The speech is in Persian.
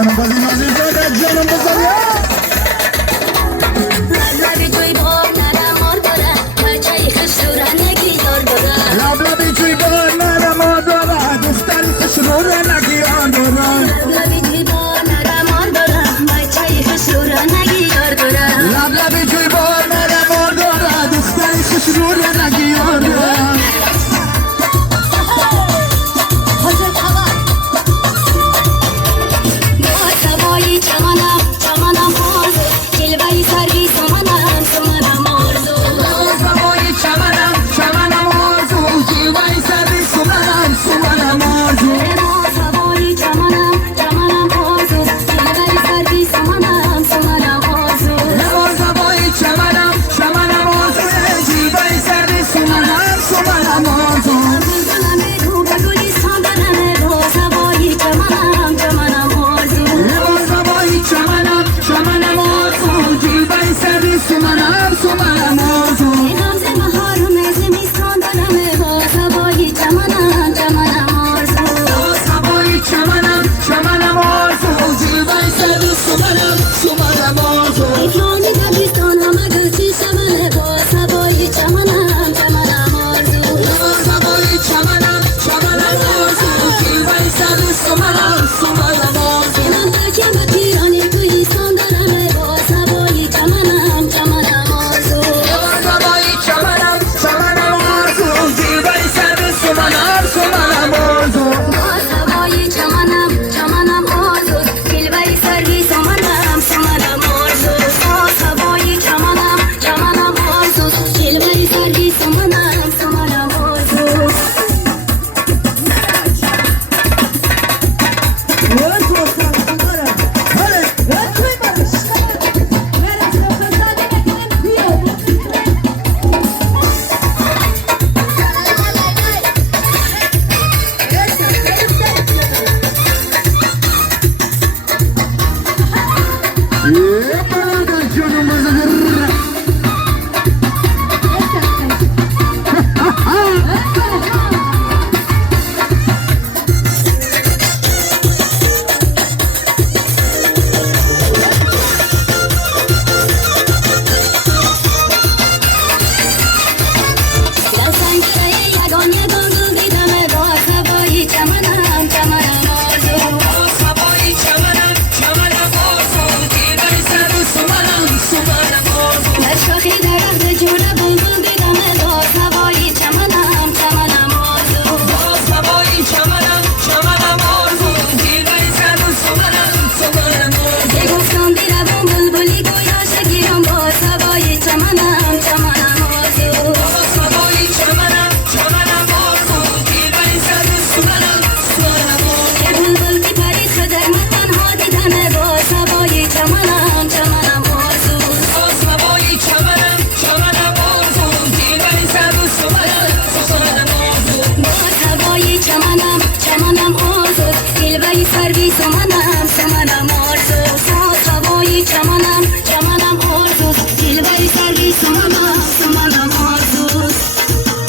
جانم بازی نازی زاده جانم بازم لبلبی توی با نرمار داره بچه خشورنگی دار داره لبلبی توی با نرمار داره دختری خشورنگی آن داره لبلبی توی با نرمار داره بچه خشورنگی دار داره لبلبی توی با نرمار داره دختری خشورنگی آن داره چمنم چمنم آرزو جلوه‌ی سروی سمنم سمنم آرزو زمای چمنم چمنم آرزو جیوهی سروی سمنم سمنم آرزو زمای چمنم چمنم آرزو جلوه‌ی سروی سمنم سمنم آرزو زمای چمنم چمنم آرزو جیوهی سروی سمنم سمنم آرزو بلبلم تو به گلیستان دارم زمای چمنم چمنم آرزو چمنم چمنم آرزو جیوهی سروی سمنم سمنم آرزو نامز بهارم زمستان دارم زمای چمنم چمنم آرزو زمای چمنم چمنم آرزو جیوهی سروی سمنم سمنم آرزو ایفانی دبستان همه گلچی شمنه با زمای چمنم چمنم آرزو زمای چمنم چمنم آرزو جیوهی سروی سمنم سمنم آرزو من بچم به پیرانی توی سان دارم با زمای چمنم چمنم آرزو زمای چمنم چمنم آرزو جیوهی سروی سمنم سمنم آرزو با زمای چمنم چمنم آرزو جلوه‌ی سروی سمنم سمنم آرزو با زمای چمنم چمنم آرزو جلوه‌ی سروی سمنم سمنم آرزو سروی سمنم سمنم آرزو ساز هوای چمنم چمنم آرزو جلوه‌ی سروی سمنم سمنم